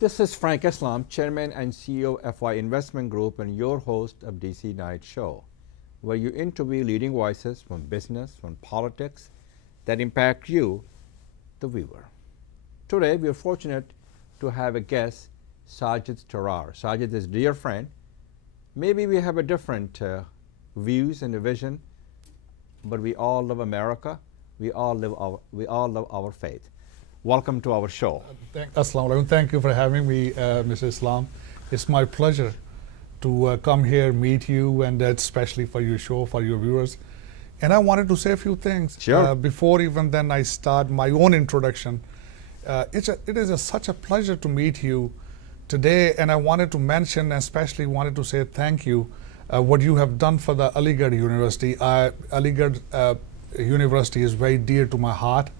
This is Frank Islam, Chairman and CEO of FY Investment Group and your host of DC Night Show, where you interview leading voices from business, from politics that impact you, the viewer. Today, we are fortunate to have a guest, Sajid Tarar. Sajid is a dear friend. Maybe we have a different views and a vision, but we all love America. We all love our faith. Welcome to our show. Assalamu alaikum. Thank you for having me, Mr. Islam. It's my pleasure to come here, meet you, and especially for your show, for your viewers. And I wanted to say a few things. Sure. Before even then I start my own introduction. It is such a pleasure to meet you today, and I wanted to mention, especially wanted to say thank you, what you have done for the Aligarh University. Aligarh University is very dear to my heart.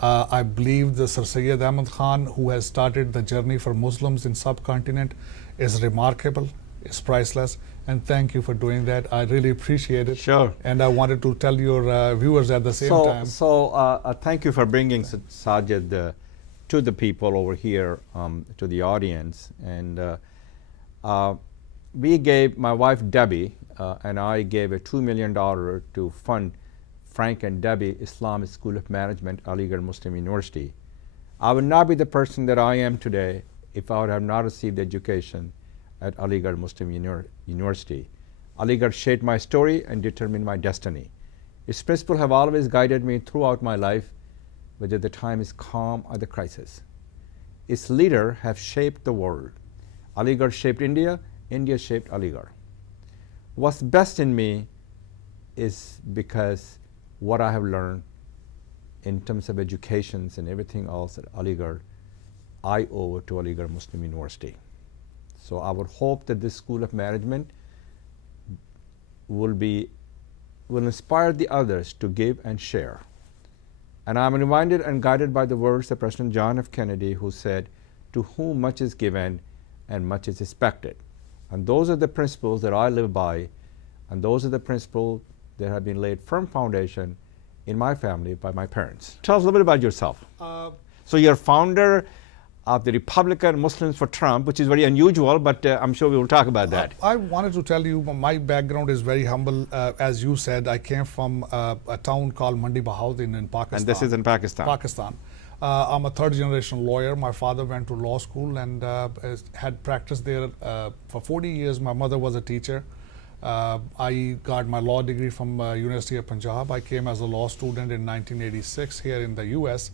I believe the Sir Syed Ahmad Khan, who has started the journey for Muslims in subcontinent, is remarkable, is priceless, and thank you for doing that. I really appreciate it. Sure. And I wanted to tell your viewers at the same time. Thank you for bringing Sajid to the people over here, to the audience. And my wife Debbie and I gave a $2 million to fund Frank and Debbie Islamic School of Management, Aligarh Muslim University. I would not be the person that I am today if I would have not received education at Aligarh Muslim University. Aligarh shaped my story and determined my destiny. Its principles have always guided me throughout my life, whether the time is calm or the crisis. Its leaders have shaped the world. Aligarh shaped India, India shaped Aligarh. What's best in me is because what I have learned in terms of educations and everything else at Aligarh, I owe it to Aligarh Muslim University. So I would hope that this School of Management will inspire the others to give and share. And I'm reminded and guided by the words of President John F. Kennedy, who said, "To whom much is given and much is expected." And those are the principles that I live by, and those are the principles that have been laid firm foundation in my family by my parents. Tell us a little bit about yourself. So you're founder of the Republican Muslims for Trump, which is very unusual, but I'm sure we will talk about that. I wanted to tell you my background is very humble. As you said, I came from a town called Mandi Bahauddin in Pakistan. And this is in Pakistan. Pakistan. I'm a third generation lawyer. My father went to law school and had practiced there for 40 years. My mother was a teacher. I got my law degree from University of Punjab. I came as a law student in 1986 here in the US,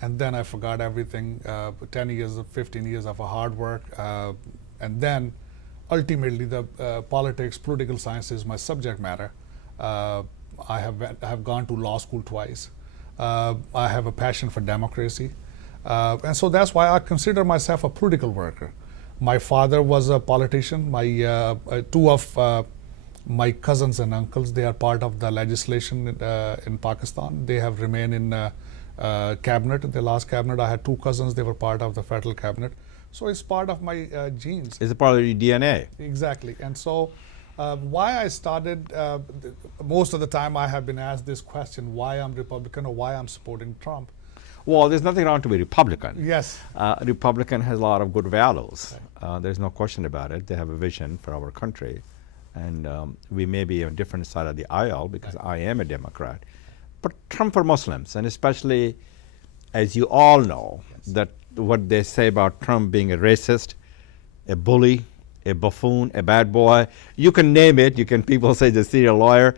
and then I forgot everything. 10 years, 15 years of hard work, and then ultimately the politics, political science is my subject matter. I have gone to law school twice. I have a passion for democracy, and so that's why I consider myself a political worker. My father was a politician. Two of my cousins and uncles, they are part of the legislation in Pakistan. They have remained in cabinet, the last cabinet. I had two cousins, they were part of the federal cabinet. So it's part of my genes. It's a part of your DNA. Exactly. And so why I started, most of the time I have been asked this question, why I'm Republican or why I'm supporting Trump. Well, there's nothing wrong to be Republican. Yes. Republican has a lot of good values. There's no question about it. They have a vision for our country. And we may be on different side of the aisle because I am a Democrat. But Trump for Muslims, and especially, as you all know, that what they say about Trump being a racist, a bully, a buffoon, a bad boy, you can name it. People say he's a serial lawyer.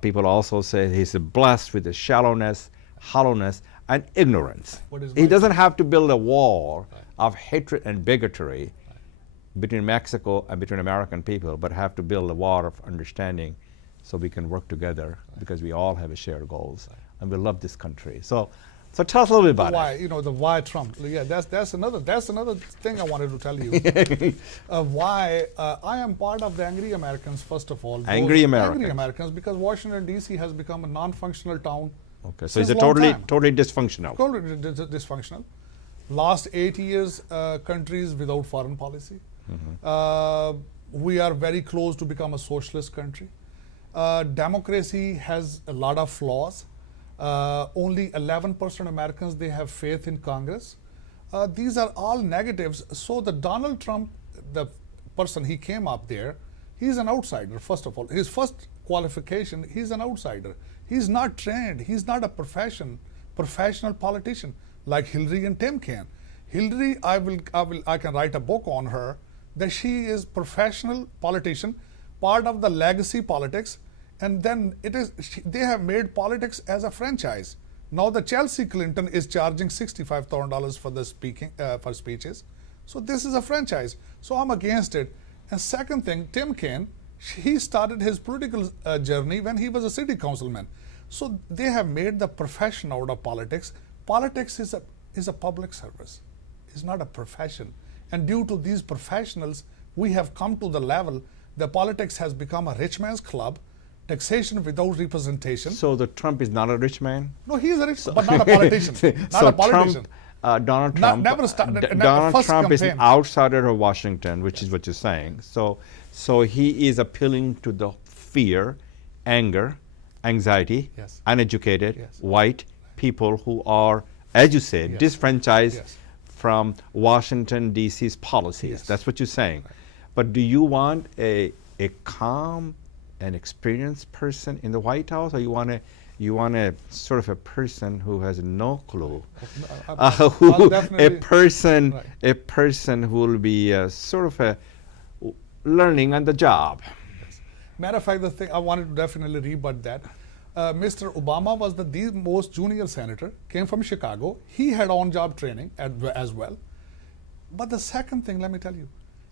People also say he's blessed with a shallowness, hollowness, and ignorance. He doesn't have to build a wall of hatred and bigotry between Mexico and between American people, but have to build a wall of understanding so we can work together because we all have a shared goals and we love this country. So tell us a little bit about why, it. You know, the why Trump. Yeah, that's another thing I wanted to tell you. Why I am part of the angry Americans, first of all. Angry Americans. Angry Americans, because Washington D.C. has become a non-functional town. Okay, so it's a totally dysfunctional. Totally dysfunctional. Last 8 years, countries without foreign policy. We are very close to become a socialist country. Democracy has a lot of flaws. Only 11% Americans, they have faith in Congress. These are all negatives. So the Donald Trump, the person he came up there, he's an outsider, first of all. His first qualification, he's an outsider. He's not trained. He's not a professional politician like Hillary and Tim can. Hillary, I can write a book on her, that she is professional politician, part of the legacy politics, and then they have made politics as a franchise. Now the Chelsea Clinton is charging $65,000 for the for speeches. So this is a franchise. So I'm against it. And second thing, Tim Kaine, he started his political journey when he was a city councilman. So they have made the profession out of politics. Politics is a public service. It's not a profession. And due to these professionals, we have come to the level that politics has become a rich man's club, taxation without representation. So the Trump is not a rich man? No, he is a rich, but not a politician. Not a politician. Donald Trump, Donald Trump is an outsider of Washington, which is what you're saying. So he is appealing to the fear, anger, anxiety, uneducated, white people who are, as you said, disfranchised from Washington, D.C.'s policies. That's what you're saying. Right. But do you want a calm and experienced person in the White House, or you want a sort of a person who has no clue, a person who will be sort of a learning on the job? Matter of fact, the thing I wanted to definitely rebut that. Mr. Obama was the most junior senator, came from Chicago. He had on-job training as well. But the second thing, let me tell you,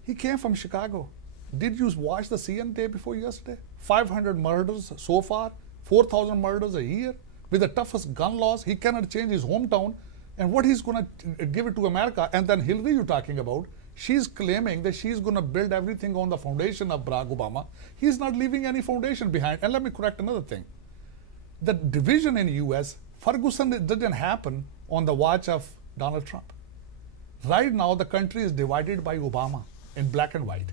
he came from Chicago. Did you watch the CNN day before yesterday? 500 murders so far, 4,000 murders a year. With the toughest gun laws, he cannot change his hometown. And what he's going to give it to America? And then Hillary you're talking about, she's claiming that she's going to build everything on the foundation of Barack Obama. He's not leaving any foundation behind. And let me correct another thing. The division in the U.S., Ferguson didn't happen on the watch of Donald Trump. Right now, the country is divided by Obama in black and white.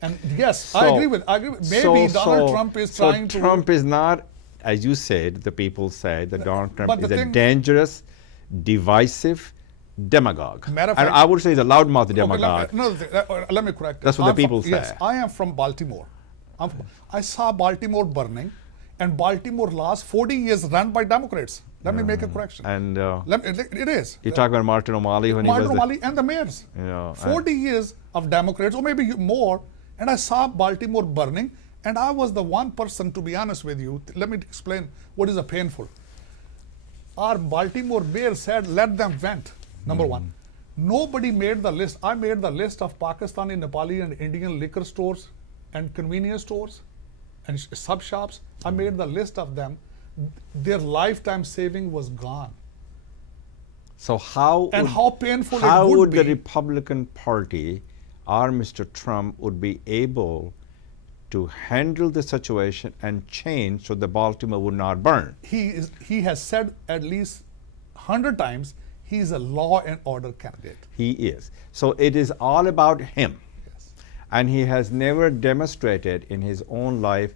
And yes, I agree with maybe Donald Trump is trying to... So Trump is not, as you said, the people say, that Donald Trump is a dangerous, divisive demagogue. And I would say he's a loudmouth demagogue. Let me correct it. That's what the people say. Yes, I am from Baltimore. I saw Baltimore burning. And Baltimore last 40 years run by Democrats. Let me make a correction. And it is. You talk about Martin O'Malley when Martin O'Malley and the mayors. 40 years of Democrats, or maybe more. And I saw Baltimore burning. And I was the one person, to be honest with you, let me explain what is a painful. Our Baltimore mayor said, let them vent, number one. Nobody made the list. I made the list of Pakistani, Nepali, and Indian liquor stores and convenience stores and sub shops. I made the list of them. Their lifetime saving was gone. So how painful how it would be. The Republican Party or Mr. Trump would be able to handle the situation and change so the Baltimore would not burn? He has said at least 100 times he's a law and order candidate. He is. So it is all about him. And he has never demonstrated in his own life,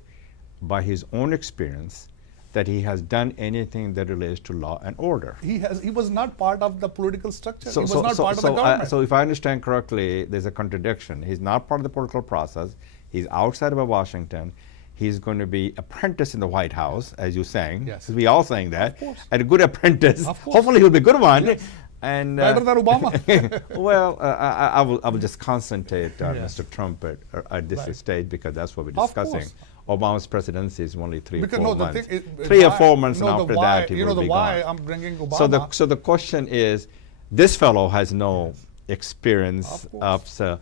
by his own experience, that he has done anything that relates to law and order. He was not part of the political structure. He was not part of the government. So if I understand correctly, there's a contradiction. He's not part of the political process. He's outside of Washington. He's going to be apprentice in the White House, as you're saying. Yes. We all saying that. Of course. And a good apprentice. Hopefully he'll be a good one. Yes. And better than Obama. Well, I will just concentrate on Mr. Trump at this stage, because that's what we're discussing. Obama's presidency is only 3 or 4 months. 3 or 4 months, and after that he will be gone. I'm bringing Obama. So the question is, this fellow has no experience of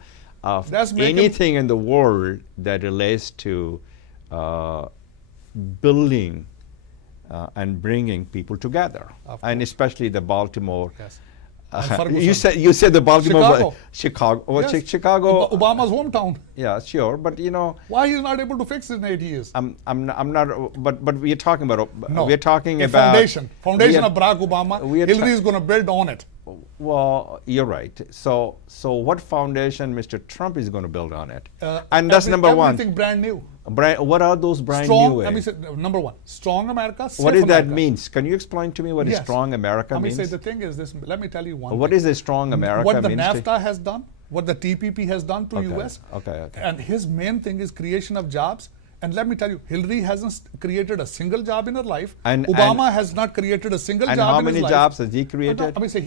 anything in the world that relates to building and bringing people together, and especially the Baltimore. Yes. You said the Baltimore, Chicago. Yes. Chicago. Obama's hometown. Yeah, sure, but you know why he's not able to fix it in 8 years. I'm not. But we're talking about. No, we're talking a about foundation of Barack Obama. Hillary is going to build on it. Well, you're right. So what foundation Mr. Trump is going to build on it? And that's number one. Everything brand new. What are those brand Strong, new? let me say, number one, strong America, safe What does that America. mean? Can you explain to me what Yes. a strong America Let me means? say the thing is this. Let me tell you one. What thing. is a strong America What the means? NAFTA has done, what the TPP has done to Okay, US, okay. and his main thing is creation of jobs. And let me tell you, Hillary hasn't created a single job in her life. And- Obama has not created a single And job how in his many life. jobs has he created? I mean, say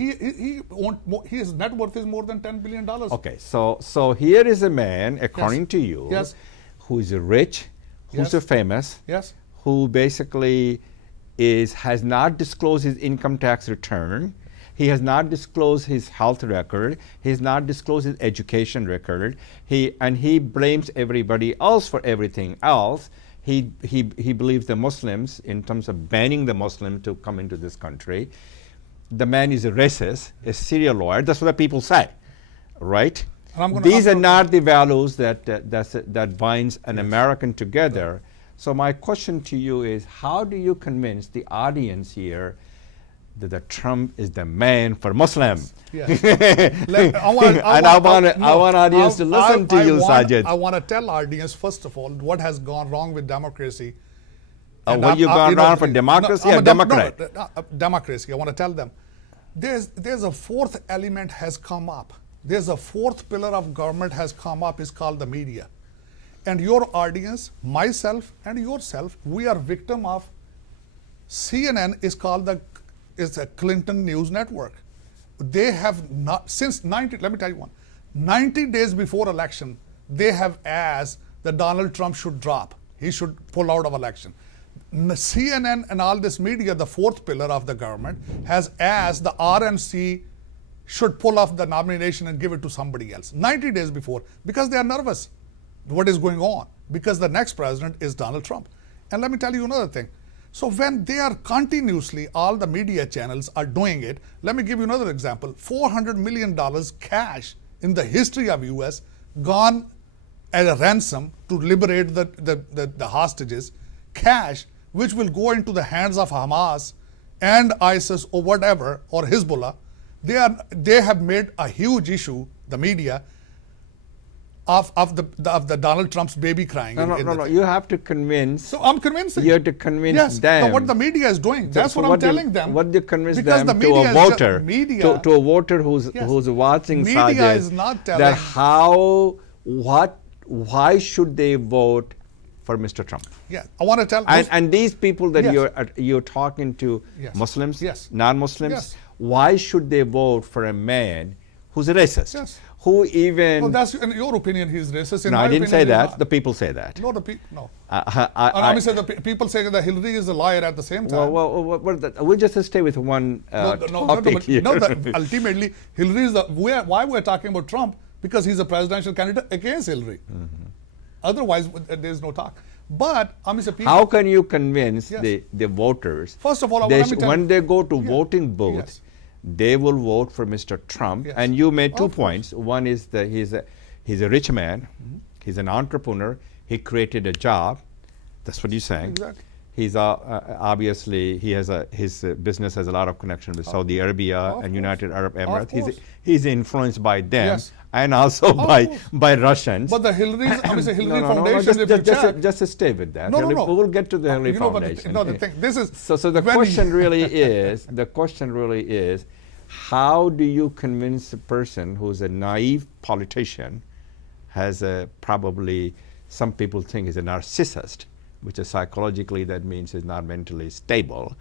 his net worth is more than $10 billion. Okay, so here is a man, according to you, Yes. who is rich, who's Yes. famous, Yes. who basically has not disclosed his income tax return. He has not disclosed his health record. He has not disclosed his education record. He blames everybody else for everything else. He believes the Muslims, in terms of banning the Muslims to come into this country. The man is a racist, a serial lawyer. That's what the people say, right? These are not the values that binds an American together. So my question to you is, how do you convince the audience here that Trump is the man for Muslims? Yes. I want audience to listen to you, Sajid. I want to tell audience, first of all, what has gone wrong with democracy. What you gone wrong for democracy or Democrat? Democracy. I want to tell them. There's a fourth element has come up. There's a fourth pillar of government has come up. It's called the media. And your audience, myself and yourself, we are victim of CNN is a Clinton news network. They have not, since 90, let me tell you one, 90 days before election, they have asked that Donald Trump should drop. He should pull out of election. CNN and all this media, the fourth pillar of the government, has asked the RNC should pull off the nomination and give it to somebody else 90 days before, because they are nervous what is going on, because the next president is Donald Trump. And let me tell you another thing. So when they are continuously, all the media channels are doing it, let me give you another example. $400 million cash in the history of US gone as a ransom to liberate the hostages, cash which will go into the hands of Hamas and ISIS or whatever, or Hezbollah. They have made a huge issue, the media, of the Donald Trump's baby crying. No. You have to convince. So I'm convincing. You have to convince them. Yes, what the media is doing. That's what I'm telling them. What do you convince because them the to a media voter? To a voter who's watching media Sajid, is not telling that why should they vote for Mr. Trump? Yeah, I want to tell. And these people that Yes. you're talking to, Yes. Muslims, Yes. non-Muslims, Yes. why should they vote for a man who's a racist? Yes. Who even? Well, that's in your opinion. He's racist. In No, my I didn't say opinion, he's that. not. The people say that. No, the people. No. I mean, say the people say that Hillary is a liar at the same time. we'll just stay with one topic here. Ultimately, Hillary is why we're talking about Trump, because he's a presidential candidate against Hillary. Mm-hmm. Otherwise, there's no talk. But I mean, people, how can you convince Yes. the voters? First of all, let me tell when you. they go to voting booth, Yes. they will vote for Mr. Trump. Yes. And you made 2 Of course. points. One is that he's a rich man. He's an entrepreneur. He created a job. That's what you're saying. Exactly. He's obviously his business has a lot of connection with Saudi Arabia and course. United Arab Of Emirates. course. He's influenced by them Yes. and also by Russians. But the Hillary's, I mean, the Hillary No, Foundation, if you check. just stay with that. No. We'll get to the Hillary You know, but Foundation. the thing, this is. So the when question really is, how do you convince a person who's a naive politician, has probably some people think is a narcissist, which is psychologically that means he's not mentally stable.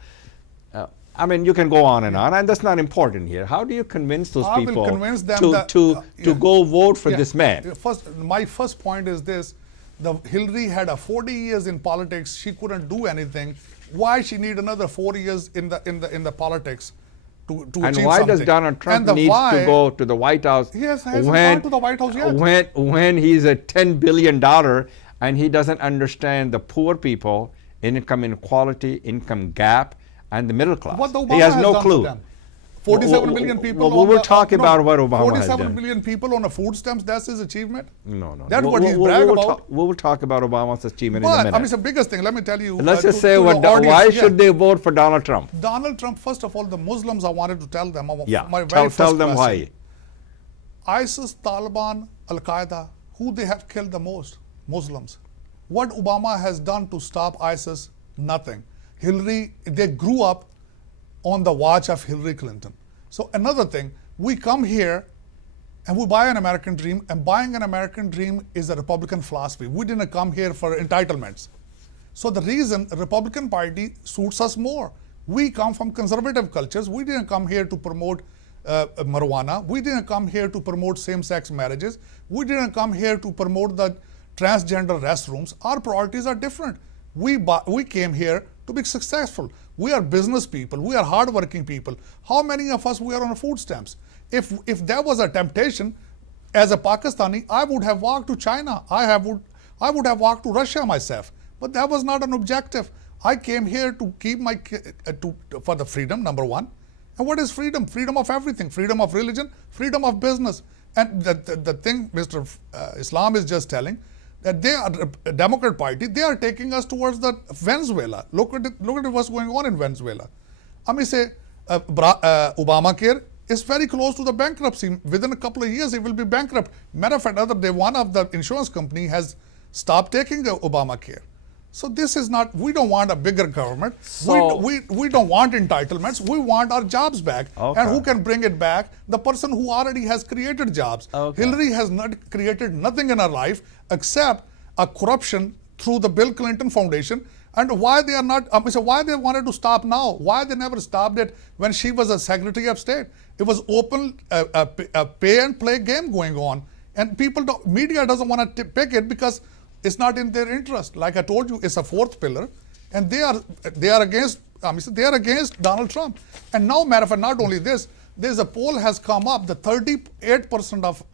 I mean, you can go on and on, and that's not important here. How do you convince those I will people convince them to go vote for this man? My first point is this: Hillary had 40 years in politics. She couldn't do anything. Why she need another 4 years in the politics to And achieve why something? does Donald Trump need to go to the White House? He hasn't gone to the White House yet. When he's a $10 billion and he doesn't understand the poor people, income inequality, income gap, and the middle class. What Obama He has has no done clue. to them. 47 million people. We will talk about what Obama has done. 47 million people on a food stamps. That's his achievement. No. That's what he's bragging about. We will talk about Obama's achievement in a But minute. I mean, it's the biggest thing. Let me tell you. Let's just say, audience, why should they vote for Donald Trump? Donald Trump, first of all, the Muslims, I wanted to tell them. Tell them why. ISIS, Taliban, Al-Qaeda, who they have killed the most? Muslims. What Obama has done to stop ISIS? Nothing. Hillary, they grew up on the watch of Hillary Clinton. So another thing, we come here and we buy an American dream, and buying an American dream is a Republican philosophy. We didn't come here for entitlements. So the reason the Republican Party suits us more. We come from conservative cultures. We didn't come here to promote marijuana. We didn't come here to promote same-sex marriages. We didn't come here to promote the transgender restrooms. Our priorities are different. We came here to be successful. We are business people. We are hardworking people. How many of us we are on food stamps? If there was a temptation, as a Pakistani, I would have walked to China. I would have walked to Russia myself. But that was not an objective. I came here to keep for the freedom, number one. And what is freedom? Freedom of everything. Freedom of religion, freedom of business. And the thing Mr. Islam is just telling, that they are a Democrat Party, they are taking us towards the Venezuela. Look at what's going on in Venezuela. I may say Obamacare is very close to the bankruptcy. Within a couple of years, it will be bankrupt. Matter of fact, the other day, one of the insurance company has stopped taking the Obamacare. So this is not, we don't want a bigger government. So we don't want entitlements. We want our jobs back. Okay. And who can bring it back? The person who already has created jobs. Okay. Hillary has not created nothing in her life except a corruption through the Bill Clinton Foundation. And why they are not, why they wanted to stop now? Why they never stopped it when she was a Secretary of State? It was open, a pay and play game going on. And media doesn't want to pick it because it's not in their interest. Like I told you, it's a fourth pillar, and they are against. They are against Donald Trump. And now, matter of fact, not only this, there's a poll has come up. The 38% of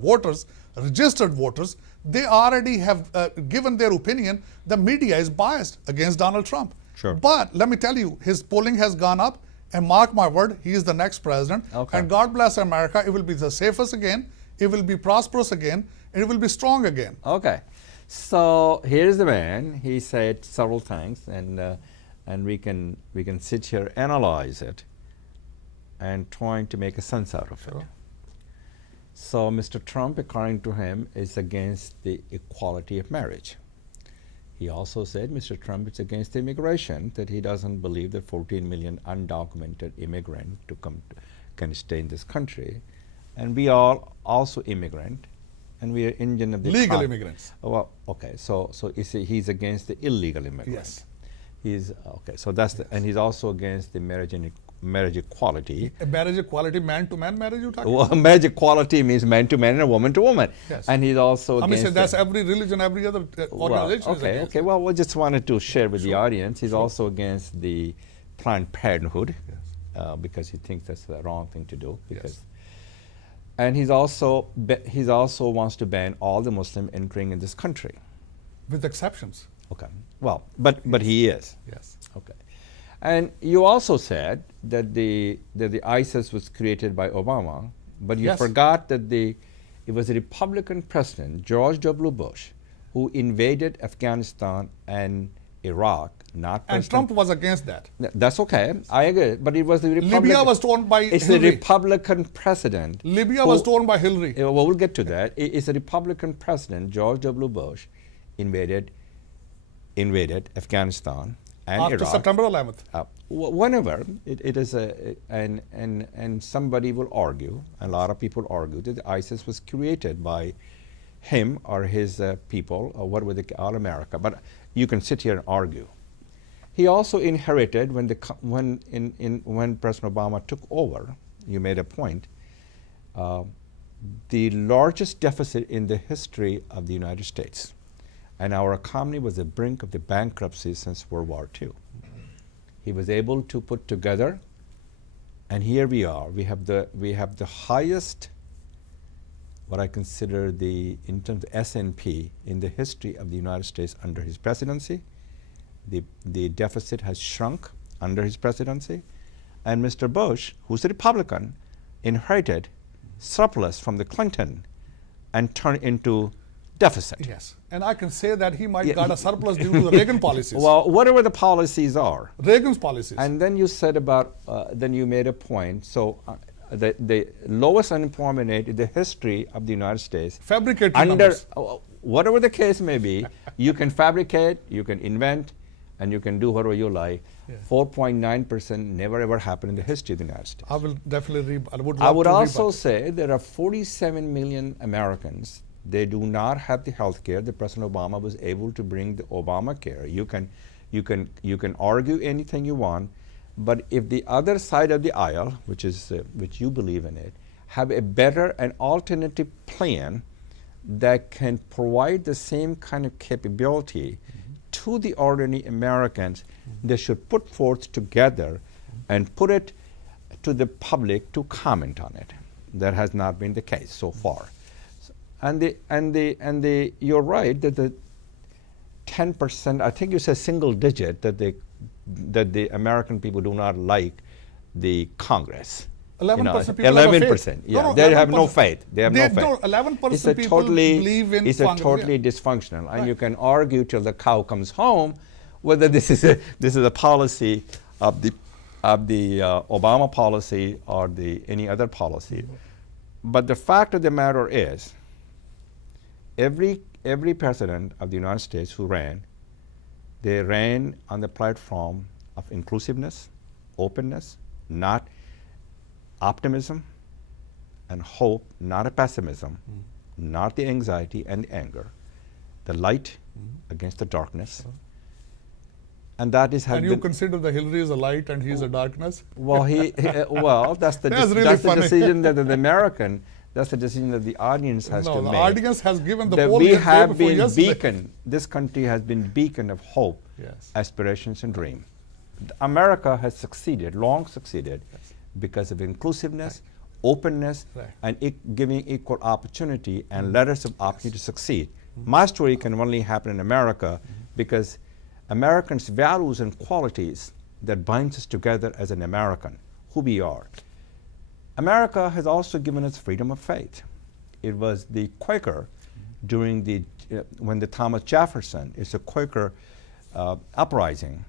voters, registered voters, they already have given their opinion. The media is biased against Donald Trump. Sure. But let me tell you, his polling has gone up, and mark my word, he is the next president. Okay. And God bless America. It will be the safest again. It will be prosperous again. It will be strong again. Okay, so here's the man. He said several things, and we can sit here, analyze it, and trying to make a sense out of it. Sure. So Mr. Trump, according to him, is against the equality of marriage. He also said Mr. Trump is against immigration, that he doesn't believe that 14 million undocumented immigrants can stay in this country, and we are also immigrant. And we are Indian of the legal immigrants. Oh, well, okay, so he's against the illegal immigrants. Yes. He's okay. So that's and he's also against the marriage equality. A marriage equality, man-to-man marriage you talking Well, about? marriage equality means man to man and woman to woman. Yes. And he's also against. That's every religion, every other organization. Well, okay. Well, we just wanted to share with the audience. He's also against the Planned Parenthood, because he thinks that's the wrong thing to do. Because. Yes. And he's also wants to ban all the Muslim entering in this country, with exceptions. Okay. Well, but he is. Yes. Okay. And you also said that the ISIS was created by Obama, but you forgot that it was a Republican president, George W. Bush, who invaded Afghanistan and Iraq. And Trump was against that. That's okay. I agree. But it was the Republican. Libya was torn by It's Hillary. the Republican president. Libya was torn by Hillary. Well, we'll get to that. It's a Republican president, George W. Bush, invaded Afghanistan and After Iraq. September 11th. Whenever it is and somebody will argue, a lot of people argue that ISIS was created by him or his people, or what would they call America? But you can sit here and argue. He also inherited when President Obama took over. You made a point. The largest deficit in the history of the United States, and our economy was at the brink of the bankruptcy since World War II. He was able to put together, and here we are. We have the highest, what I consider in terms of S&P in the history of the United States under his presidency. The deficit has shrunk under his presidency, And Mr. Bush, who's a Republican, inherited surplus from the Clinton and turned into deficit. Yes. And I can say that he might Yeah, got a surplus due to the Reagan policies. Well, whatever the policies are. Reagan's policies. And then you said about, then you made a point. So the lowest unemployment rate in the history of the United States. Fabricated under numbers. Whatever the case may be, you can fabricate, you can invent, and you can do whatever you like. Yeah. 4.9% never ever happened in the history of the United States. I will definitely I would also say there are 47 million Americans. They do not have the health care that President Obama was able to bring the Obamacare. You can argue anything you want, but if the other side of the aisle, which you believe in it, have a better and alternative plan that can provide the same kind of capability to the ordinary Americans, they should put forth together and put it to the public to comment on it. That has not been the case so far. You're right that the 10%, I think you said single digit, that the American people do not like the Congress. 11% people 11%. Yeah, no, they have no faith. They have no faith. No, 11% It's a people totally, believe in it's a Congress. totally dysfunctional, and you can argue till the cow comes home whether this is a policy of the Obama policy or any other policy. But the fact of the matter is, every president of the United States who ran, they ran on the platform of inclusiveness, openness, not optimism and hope, not a pessimism, not the anxiety and the anger, the light against the darkness. And that is how. And you consider the Hillary is a light and he's a darkness? Well, that's the decision that the American. That's the decision that the audience has to make. No, the audience has given the that poll we yesterday have before been yesterday. beacon. This country has been beacon of hope, Yes. aspirations, and dream. America has succeeded, long succeeded, because of inclusiveness, openness, and giving equal opportunity and letters of opportunity to succeed. My story can only happen in America because Americans' values and qualities that binds us together as an American, who we are. America has also given us freedom of faith. It was the Quaker during when the Thomas Jefferson, it's a Quaker uprising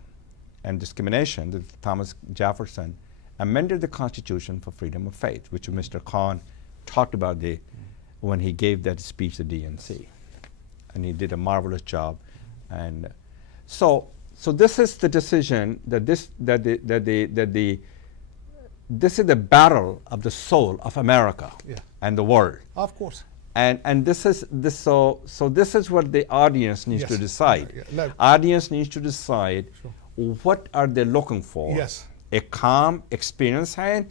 and discrimination, that Thomas Jefferson amended the Constitution for freedom of faith, which Mr. Khan talked about when he gave that speech to DNC. And he did a marvelous job. And so this is the decision that this is the battle of the soul of America and the world. Of course. And this is what the audience needs to decide. Audience needs to decide what are they looking for. Yes. A calm, experienced hand,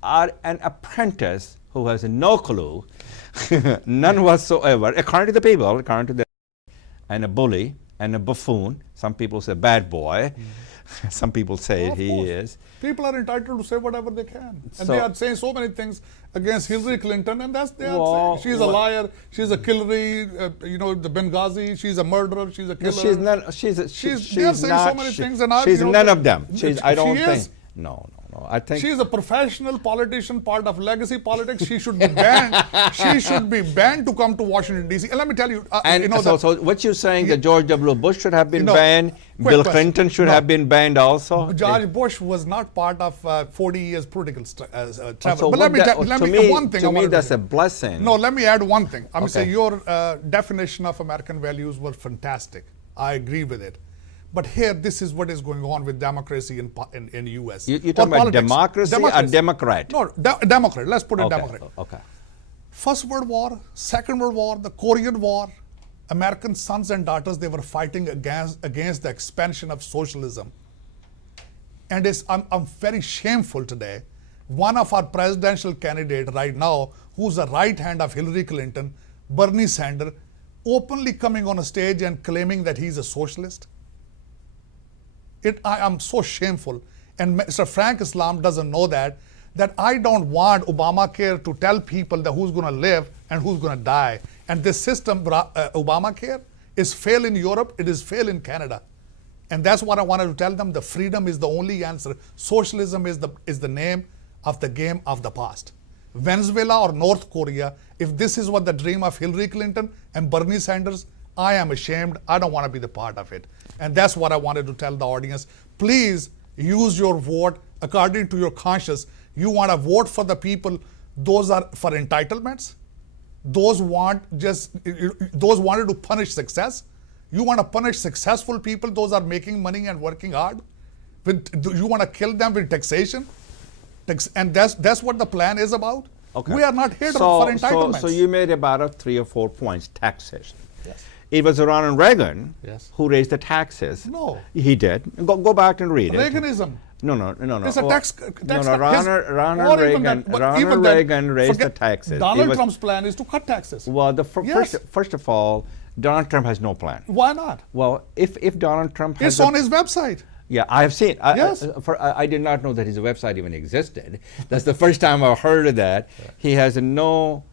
or an apprentice who has no clue, none whatsoever, according to the people, and a bully and a buffoon. Some people say bad boy. Some people say he is. People are entitled to say whatever they can. And they are saying so many things against Hillary Clinton, and they are saying she's a liar, she's a Hillary, the Benghazi, she's a murderer, she's a killer. She's none. They are saying so many things, and she's none of them. I don't she think. Is. No. I think she's a professional politician, part of legacy politics. She should be banned. She should be banned to come to Washington D.C. And let me tell you, so what you're saying that George W. Bush should have been banned, Bill Clinton should have been banned also. George Bush was not part of 40 years political travel. So but let me add one thing. To me, that's a blessing. No, let me add one thing. I'm going to say your definition of American values were fantastic. I agree with it. But here, this is what is going on with democracy in U.S. You're talking about democracy or Democrat? No, Democrat. Let's put it Democrat. Okay. First World War, Second World War, the Korean War, American sons and daughters, they were fighting against the expansion of socialism. And I'm very shameful today. One of our presidential candidates right now, who's the right hand of Hillary Clinton, Bernie Sanders, openly coming on a stage and claiming that he's a socialist. I am so shameful. And Mr. Frank Islam doesn't know that I don't want Obamacare to tell people that who's going to live and who's going to die. And this system, Obamacare, is fail in Europe, it is fail in Canada. And that's what I wanted to tell them. The freedom is the only answer. Socialism is the name of the game of the past. Venezuela or North Korea, if this is what the dream of Hillary Clinton and Bernie Sanders, I am ashamed. I don't want to be the part of it. And that's what I wanted to tell the audience. Please use your vote according to your conscience. You want to vote for the people. Those are for entitlements. Those wanted to punish success. You want to punish successful people. Those are making money and working hard. You want to kill them with taxation. And that's what the plan is about. Okay. We are not here for entitlements. So you made about 3 or 4 points. Taxation. Yes. It was Ronald Reagan Yes. who raised the taxes. No. He did. Go back and read it. Reaganism. No. It's a tax. Ronald Reagan raised the taxes. Donald Trump's plan is to cut taxes. Well, Yes. first of all, Donald Trump has no plan. Why not? Well, if Donald Trump has It's on his website. Yeah, I have seen. Yes. I did not know that his website even existed. That's the first time I've heard of that. He has no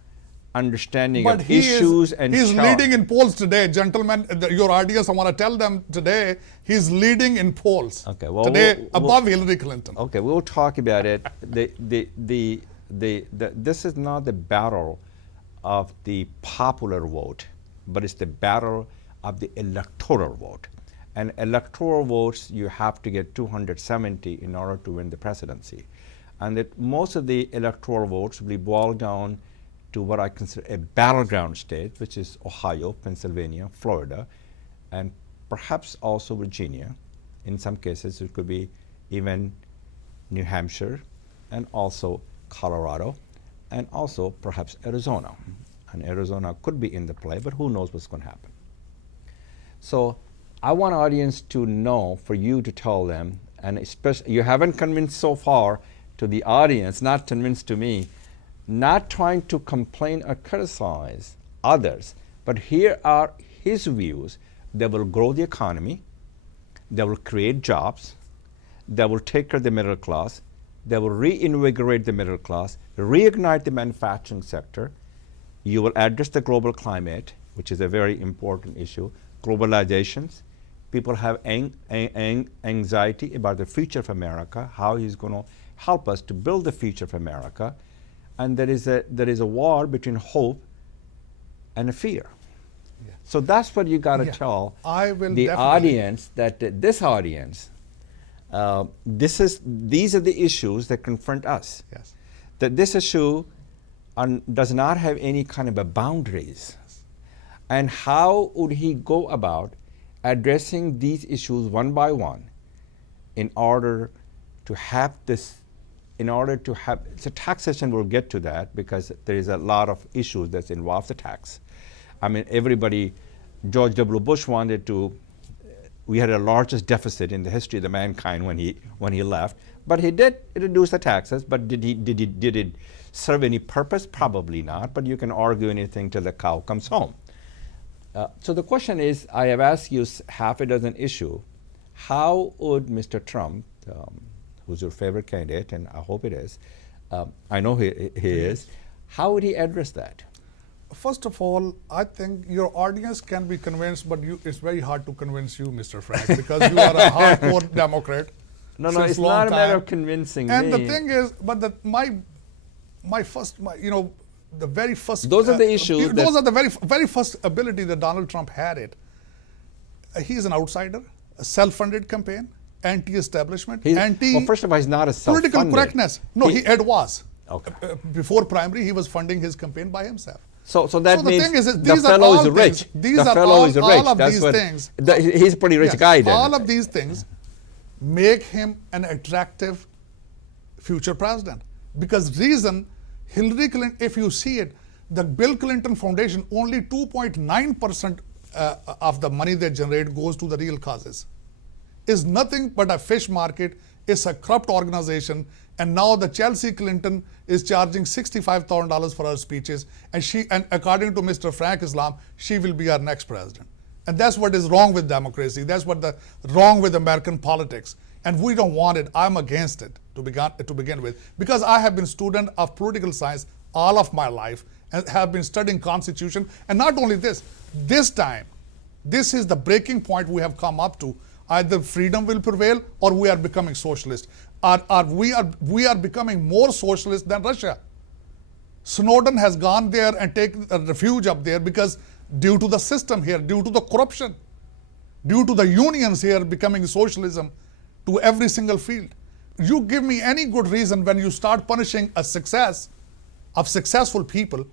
understanding of issues and he's leading in polls today, gentlemen. Your audience, I want to tell them today, he's leading in polls. Okay, well, today above Hillary Clinton. Okay, we'll talk about it. This is not the battle of the popular vote, but it's the battle of the electoral vote. And electoral votes, you have to get 270 in order to win the presidency. And that most of the electoral votes will boil down to what I consider a battleground state, which is Ohio, Pennsylvania, Florida, and perhaps also Virginia. In some cases, it could be even New Hampshire, and also Colorado, and also perhaps Arizona. And Arizona could be in the play, but who knows what's going to happen. So I want audience to know, for you to tell them, and especially, you haven't convinced so far to the audience, not convinced to me, not trying to complain or criticize others, but here are his views that will grow the economy, that will create jobs, that will take care of the middle class, that will reinvigorate the middle class, reignite the manufacturing sector. You will address the global climate, which is a very important issue, globalizations. People have anxiety about the future of America, how he's going to help us to build the future of America. And there is a war between hope and a fear. Yeah. So that's what you got to tell the audience, that this audience, these are the issues that confront us. Yes. That this issue does not have any kind of a boundaries. Yes. And how would he go about addressing these issues one by one in order to have this, so taxation, we'll get to that because there is a lot of issues that involve the tax. I mean, George W. Bush wanted to, we had the largest deficit in the history of the mankind when he left, but he did reduce the taxes, but did it serve any purpose? Probably not, but you can argue anything till the cow comes home. So the question is, I have asked you half a dozen issues. How would Mr. Trump, who's your favorite candidate, and I hope it is, I know he is, how would he address that? First of all, I think your audience can be convinced, but it's very hard to convince you, Mr. Frank, because you are a hardcore Democrat. No, it's not a matter of convincing and me. And the thing is, but the very first. Those are the issues. Those are the very first ability that Donald Trump had it. He's an outsider, a self-funded campaign, anti-establishment, well, first of all, he's not a self-funded. Political correctness. No, he was. Okay. Before primary, he was funding his campaign by himself. So that means the thing is, the fellow is rich. These are all of That's these things. He's a pretty rich guy then. All of these things make him an attractive future president. Because reason, Hillary Clinton, if you see it, the Bill Clinton Foundation, only 2.9% of the money they generate goes to the real causes. Is nothing but a fish market. It's a corrupt organization. And now the Chelsea Clinton is charging $65,000 for her speeches. And according to Mr. Frank Islam, she will be our next president. And that's what is wrong with democracy. That's what wrong with American politics. And we don't want it. I'm against it to begin with. Because I have been student of political science all of my life and have been studying Constitution. And not only this time, this is the breaking point we have come up to. Either freedom will prevail or we are becoming socialist. We are becoming more socialist than Russia. Snowden has gone there and taken a refuge up there because due to the system here, due to the corruption, due to the unions here becoming socialism to every single field. You give me any good reason when you start punishing a success of successful people,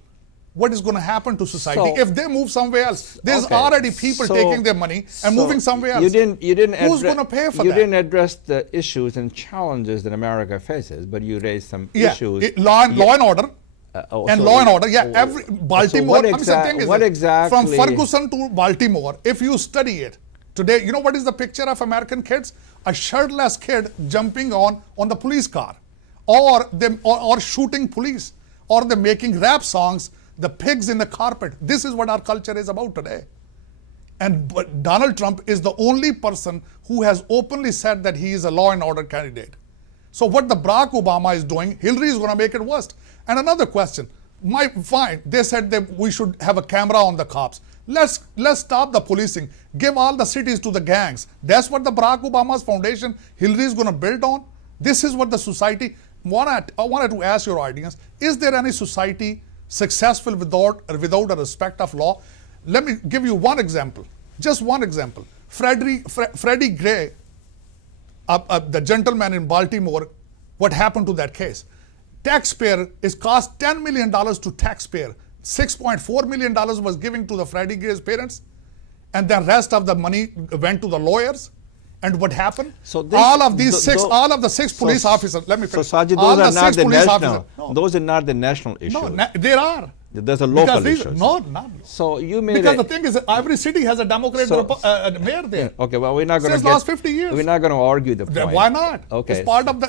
what is going to happen to society if they move somewhere else? There's already people taking their money and moving somewhere else. You didn't Who's going to pay for that? You didn't address the issues and challenges that America faces, but you raised some issues. Law and order. Law and order, every Baltimore. From Ferguson to Baltimore, if you study it today, you know what is the picture of American kids? A shirtless kid jumping on the police car, or shooting police, or they're making rap songs. The pigs in the carpet. This is what our culture is about today. But Donald Trump is the only person who has openly said that he is a law and order candidate. So what the Barack Obama is doing, Hillary is going to make it worse. And another question, fine, they said that we should have a camera on the cops. Let's stop the policing. Give all the cities to the gangs. That's what the Barack Obama's foundation, Hillary is going to build on. This is what the society, I wanted to ask your audience, is there any society successful without a respect of law? Let me give you one example, just one example. Freddie Gray, the gentleman in Baltimore, what happened to that case? Taxpayer, it cost $10 million to taxpayer. $6.4 million was given to the Freddie Gray's parents, and the rest of the money went to the lawyers. And what happened? So all of the six police officers. Let me finish. So Sajid, those are not the national. Those are not the national issues. No, there are. There's a local issue. No, not. So you made because the thing is, every city has a Democrat mayor there. Okay, well we're not going to since last 50 years. We're not going to argue the point. Why not? Okay, it's part of the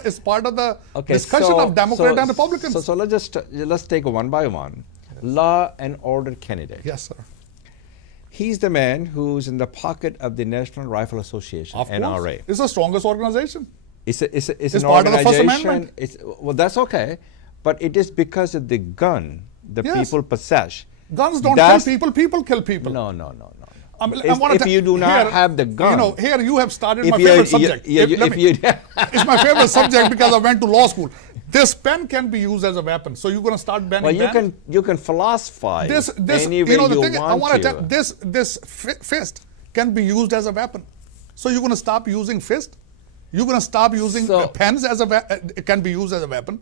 discussion of Democrat and Republicans. So let's take it one by one. Yes. Law and order candidate. Yes, sir. He's the man who's in the pocket of the National Rifle Association, of NRA. Course. It's the strongest organization. It's an part organization. Of the First Amendment. Well, that's okay, but it is because of the gun the people possess. Guns don't kill people. People kill people. No. If you do not have the gun, here you have started my favorite subject. It's my favorite subject because I went to law school. This pen can be used as a weapon. So you're going to start banning pens? You can philosophize any way you want to. This fist can be used as a weapon. So you're going to stop using fist? You're going to stop using pens as it can be used as a weapon.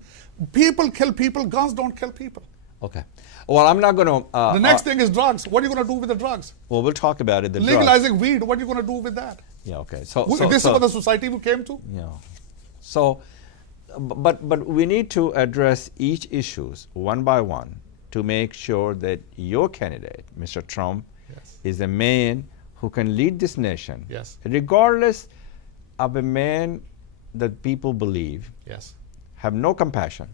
People kill people. Guns don't kill people. Okay. Well, I'm not going to. The next thing is drugs. What are you going to do with the drugs? Well, we'll talk about it. Legalizing weed. What are you going to do with that? Yeah. Okay. This is what the society we came to. Yeah. So. But we need to address each issues one by one to make sure that your candidate, Mr. Trump, is a man who can lead this nation, regardless of a man that people believe, have no compassion,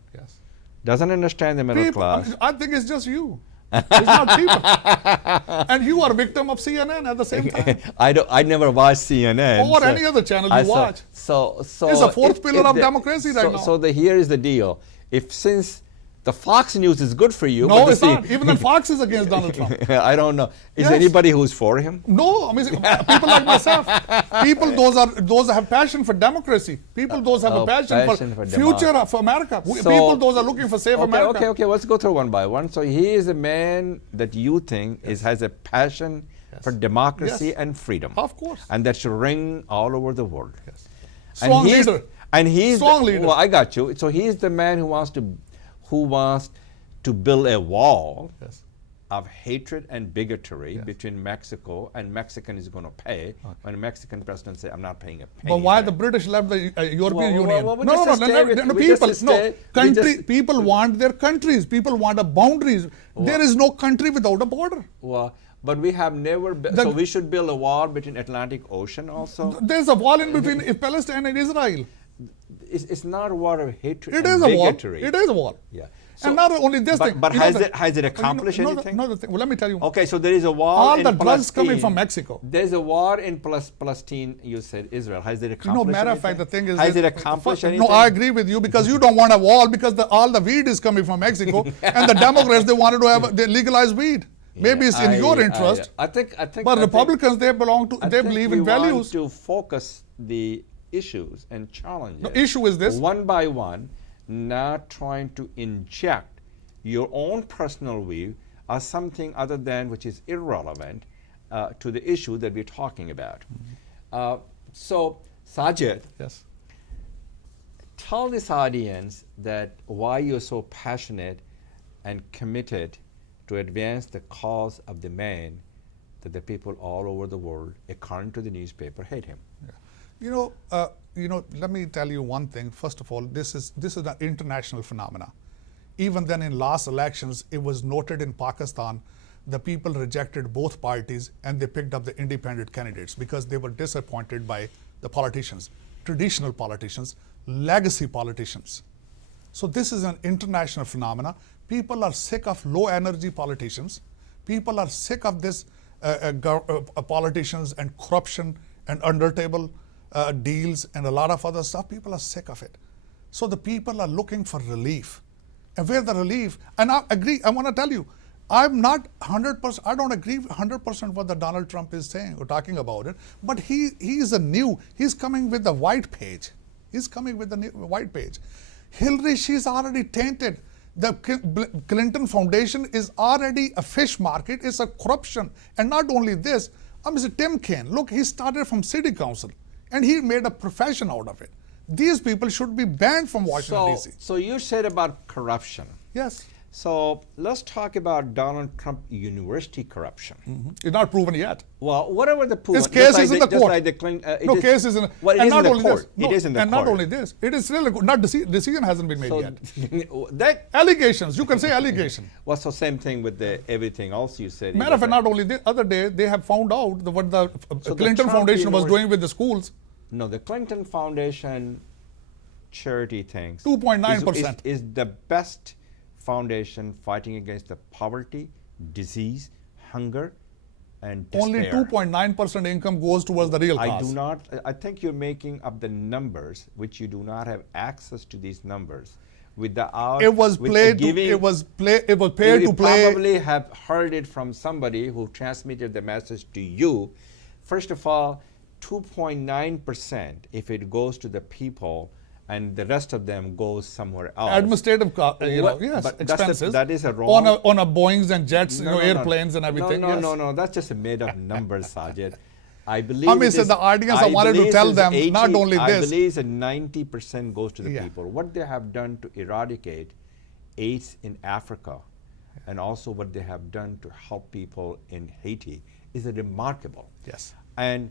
doesn't understand the middle class. I think it's just you. It's not people. And you are a victim of CNN at the same time. I never watched CNN. Or any other channel you watch. So it's a fourth pillar of democracy right now. So here is the deal. Since the Fox News is good for you. No, it's not. Even the Fox is against Donald Trump. I don't know. Is anybody who's for him? No, I mean, people like myself. People, those have passion for democracy. People, those have a passion for future of America. People, those are looking for safe America. Okay. Let's go through one by one. So he is a man that you think has a passion for democracy and freedom. Of course. And that should ring all over the world. Yes. Strong leader. And he's strong leader. Well, I got you. So he's the man who wants to build a wall of hatred and bigotry between Mexico, and Mexican is going to pay when a Mexican president says, I'm not paying a penny. But why the British left the European Union? People want their countries. People want boundaries. There is no country without a border. Well, but we have never, so we should build a wall between Atlantic Ocean also? There's a wall in between Palestine and Israel. It's not a war of hatred and bigotry. It is a wall. Yeah. So, and not only this thing. But has it accomplished anything? Well, let me tell you. Okay, so there is a war all in the Palestine. drugs coming from Mexico. There's a war in Palestine, you said Israel. Has it accomplished anything? Matter of fact, the thing is... Has it accomplished anything? No, I agree with you because you don't want a wall because all the weed is coming from Mexico and the Democrats, they wanted to have, they legalized weed. Maybe it's in your interest. I think. But Republicans, they believe in values. Want to focus the issues and challenges. The issue is this: one by one, not trying to inject your own personal view or something other than which is irrelevant to the issue that we're talking about. So, Sajid, yes, tell this audience that why you're so passionate and committed to advance the cause of the man that the people all over the world, according to the newspaper, hate him. Yeah. Let me tell you one thing. First of all, this is an international phenomena. Even then, in last elections, it was noted in Pakistan, the people rejected both parties and they picked up the independent candidates because they were disappointed by the politicians, traditional politicians, legacy politicians. So this is an international phenomena. People are sick of low energy politicians. People are sick of this politicians and corruption and under-table deals and a lot of other stuff. People are sick of it. So the people are looking for relief. And where the relief, and I agree, I want to tell you, I'm not 100%, I don't agree 100% what the Donald Trump is saying or talking about it, but he's coming with the white page. He's coming with the white page. Hillary, she's already tainted. The Clinton Foundation is already a fish market. It's a corruption. And not only this, Mr. Tim Kaine, look, he started from city council and he made a profession out of it. These people should be banned from Washington, D.C. So you said about corruption. Yes. So let's talk about Donald Trump University corruption. It's not proven yet. Well, whatever the proven. His case is in the court. Like the case is in the well, it and is not in the only court. this. No, it is in the and court. not only this, it is still not decision hasn't been made yet. That allegations. You can say allegation. Well, so same thing with everything else you said. Matter of fact, not only the other day they have found out what the Clinton Foundation was doing with the schools. No, the Clinton Foundation charity things 2.9% is the best foundation fighting against the poverty, disease, hunger, and despair. Only 2.9% income goes towards the real cause. I think you're making up the numbers, which you do not have access to these numbers. It was paid to play. You probably have heard it from somebody who transmitted the message to you. First of all, 2.9%, if it goes to the people, and the rest of them goes somewhere else. Administrative, expenses. That is a wrong. On a Boeings and jets, airplanes and everything. No, that's just a made-up number, Sajid. I believe. The audience, I wanted to tell them not only this. I believe that 90% goes to the people. What they have done to eradicate AIDS in Africa, and also what they have done to help people in Haiti, is remarkable. Yes. And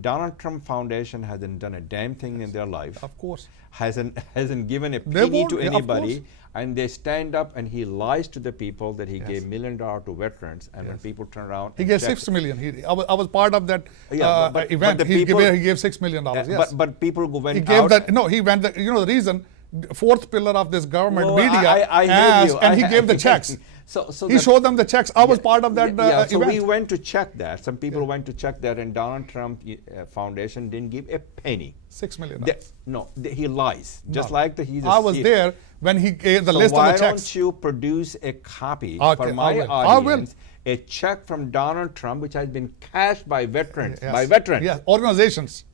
Donald Trump Foundation hasn't done a damn thing in their life. Of course. Hasn't given a penny to anybody, and they stand up and he lies to the people that he gave $1 million to veterans, and when people turn around, he gave $6 million. I was part of that event. He gave $6 million. Yes. But people who went he gave out. That. No, he went. The reason. Fourth pillar of this government media, I hear you. And he gave the checks. So he showed them the checks. I was part of that event. So we went to check that. Some people went to check that, and Donald Trump Foundation didn't give a penny. $6 million. He lies. Just like he's a I was there when he gave the list of the checks. Why don't you produce a copy for my audience? A check from Donald Trump, which has been cashed by veterans. Yes, organizations,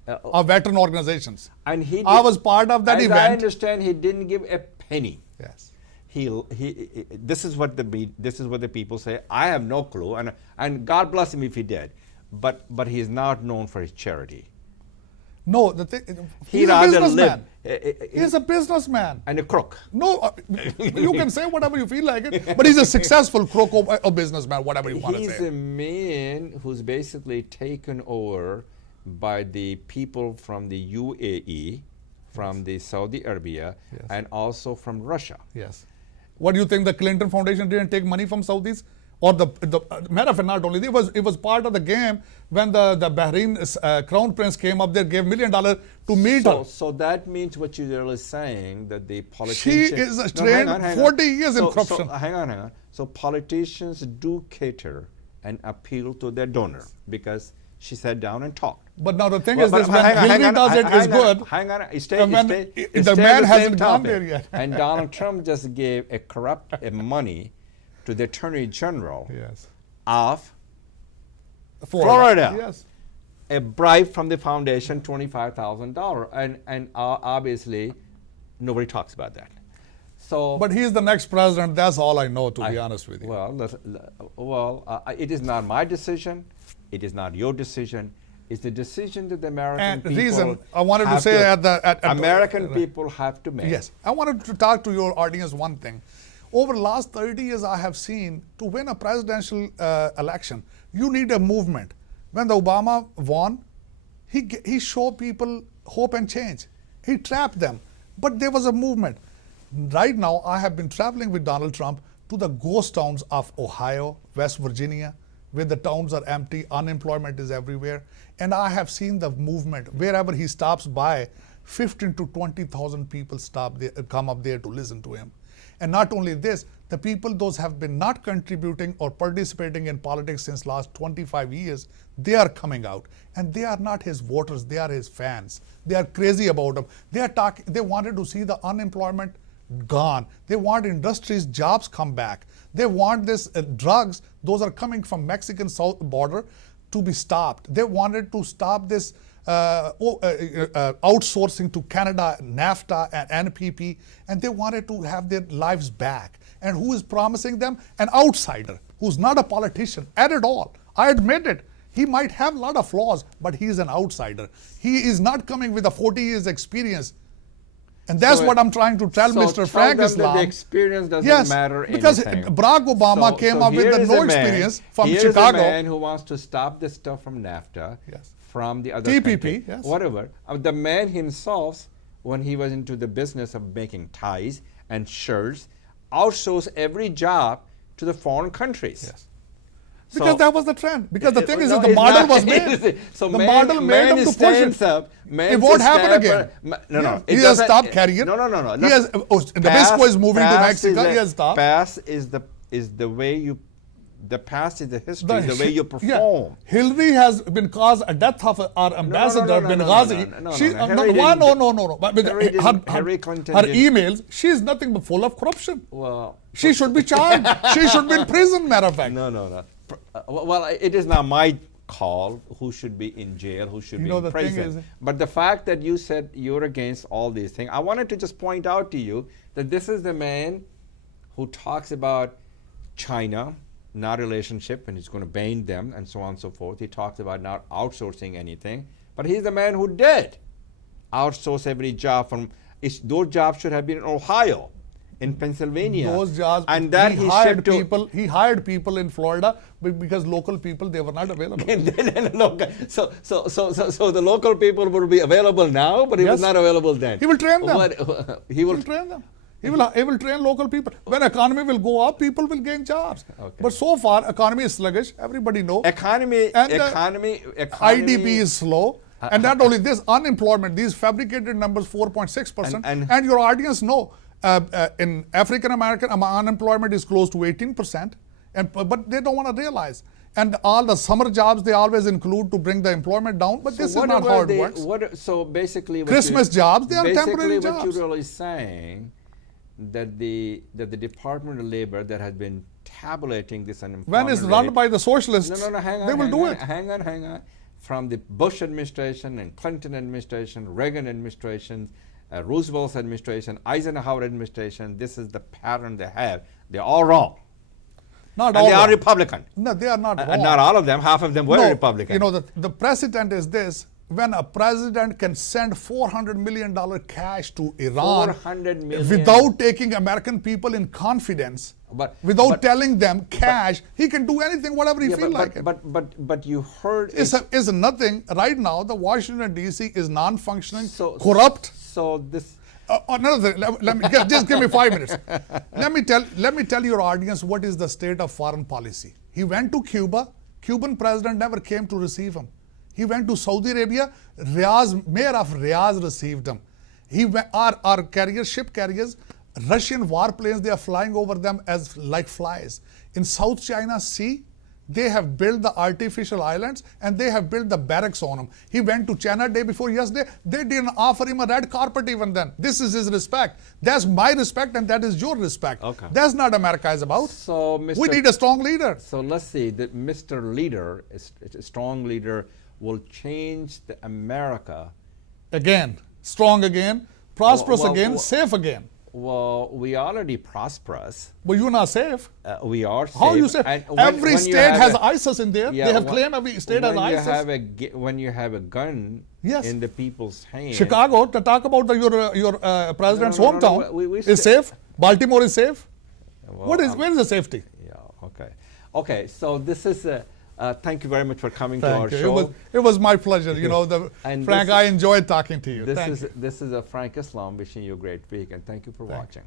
veteran organizations. And I was part of that event. I understand he didn't give a penny. Yes. This is what the people say. I have no clue, and God bless him if he did, but he is not known for his charity. No, he's a businessman. He's a businessman. And a crook. No, you can say whatever you feel like it, but he's a successful crook or a businessman, whatever you want to say. He's a man who's basically taken over by the people from the UAE, from the Saudi Arabia, and also from Russia. Yes. What do you think, the Clinton Foundation didn't take money from Saudis? Or the matter of fact, not only it was part of the game when the Bahrain crown prince came up there, gave $1 million to meet her. So that means what you're really saying, that the politicians... She is trained 40 years in corruption. So hang on. So politicians do cater and appeal to their donor because she sat down and talked. But now the thing is this, when Hillary does it, it's good. Hang on. The man hasn't gone there yet. And Donald Trump just gave a corrupt money to the Attorney General. Yes. of Florida. Yes. A bribe from the foundation, $25,000, and obviously nobody talks about that. So, But he's the next president. That's all I know, to be honest with you. Well, it is not my decision. It is not your decision. It's the decision that the American And people. reason I wanted to have say at American people have to make. Yes, I wanted to talk to your audience one thing. Over the last 30 years, I have seen to win a presidential election, you need a movement. When the Obama won, he showed people hope and change. He trapped them, but there was a movement. Right now, I have been traveling with Donald Trump to the ghost towns of Ohio, West Virginia, where the towns are empty, unemployment is everywhere, and I have seen the movement. Wherever he stops by, 15 to 20,000 people come up there to listen to him. And not only this, the people, those have been not contributing or participating in politics since last 25 years, they are coming out. And they are not his voters, they are his fans. They are crazy about him. They wanted to see the unemployment gone. They want industries, jobs come back. They want this drugs, those are coming from Mexican south border, to be stopped. They wanted to stop this outsourcing to Canada, NAFTA and NPP, and they wanted to have their lives back. And who is promising them? An outsider who's not a politician at all. I admit it. He might have a lot of flaws, but he is an outsider. He is not coming with a 40 years experience. And that's what I'm trying to tell Mr. Frank Islam. The experience doesn't matter because anything. Barack Obama came up with no experience from Chicago. Here's a man who wants to stop this stuff from NAFTA, from the other TPP, country, whatever. The man himself, when he was into the business of making ties and shirts, outsourced every job to the foreign countries. Yes. Because that was the trend. Because the thing is, the model was made. So the model made him to push it. It won't happen again. No. He has stopped carrying. No. He has. Nabisco is moving to Mexico. He has stopped. Past is the way you. The past is the history. The way you perform. Hillary has been caused a death of our ambassador Benghazi. Hillary Clinton. Her emails. She is nothing but full of corruption. Well, she should be charged. She should be in prison. Matter of fact. No. Well, it is not my call who should be in jail, who should be in prison. But the fact that you said you're against all these things, I wanted to just point out to you that this is the man who talks about China, not relationship, and he's going to ban them and so on and so forth. He talks about not outsourcing anything. But he's the man who did outsource every job from, those jobs should have been in Ohio, in Pennsylvania. Those jobs, and that he hired people in Florida because local people, they were not available. So the local people will be available now, but he was not available then. He will train them. He will train them. He will train local people. When economy will go up, people will gain jobs. Okay. But so far, economy is sluggish. Everybody knows. Economy. IDP is slow. And not only this, unemployment, these fabricated numbers, 4.6%. And your audience know, in African American, unemployment is close to 18%. But they don't want to realize. And all the summer jobs they always include to bring the employment down, but this is not how it works. So basically, Christmas jobs, they are temporary jobs. Basically, what you're really saying, that the Department of Labor that has been tabulating this unemployment when it's run by the socialists, hang on, they will do it. Hang on. From the Bush administration and Clinton administration, Reagan administration, Roosevelt's administration, Eisenhower administration, this is the pattern they have. They're all wrong. Not and all they are Republican. No, they are not wrong. Not all of them. Half of them were Republican. You know, the precedent is this. When a president can send $400 million cash to Iran without taking American people in confidence, without telling them cash, he can do anything, whatever he feels like. But you heard... It's nothing. Right now, the Washington, D.C. is non-functioning, corrupt. So this... Another thing, just give me 5 minutes. Let me tell your audience what is the state of foreign policy. He went to Cuba. Cuban president never came to receive him. He went to Saudi Arabia. Mayor of Riyadh received him. Our ship carriers, Russian warplanes, they are flying over them as like flies. In South China Sea, They have built the artificial islands and they have built the barracks on them. He went to China day before yesterday. They didn't offer him a red carpet even then. This is his respect. That's my respect and that is your respect. Okay. That's not America is about. So, we need a strong leader. So let's see that Mr. Leader, a strong leader, will change the America. Again, strong again, prosperous again, safe again. Well, we already prosperous. But you're not safe. We are safe. How you say? Every state has ISIS in there. Yeah, they have claimed every state has ISIS. When you have a gun Yes. in the people's hands. Chicago, to talk about your president's hometown, we is safe. Baltimore is safe. Well, Where is the safety? Yeah. Okay. Okay. So this is thank you very much for coming to our Thank you. show. It was my pleasure. You know, Frank, I enjoyed talking to you. This is Frank Islam wishing you a great week, and thank you for watching.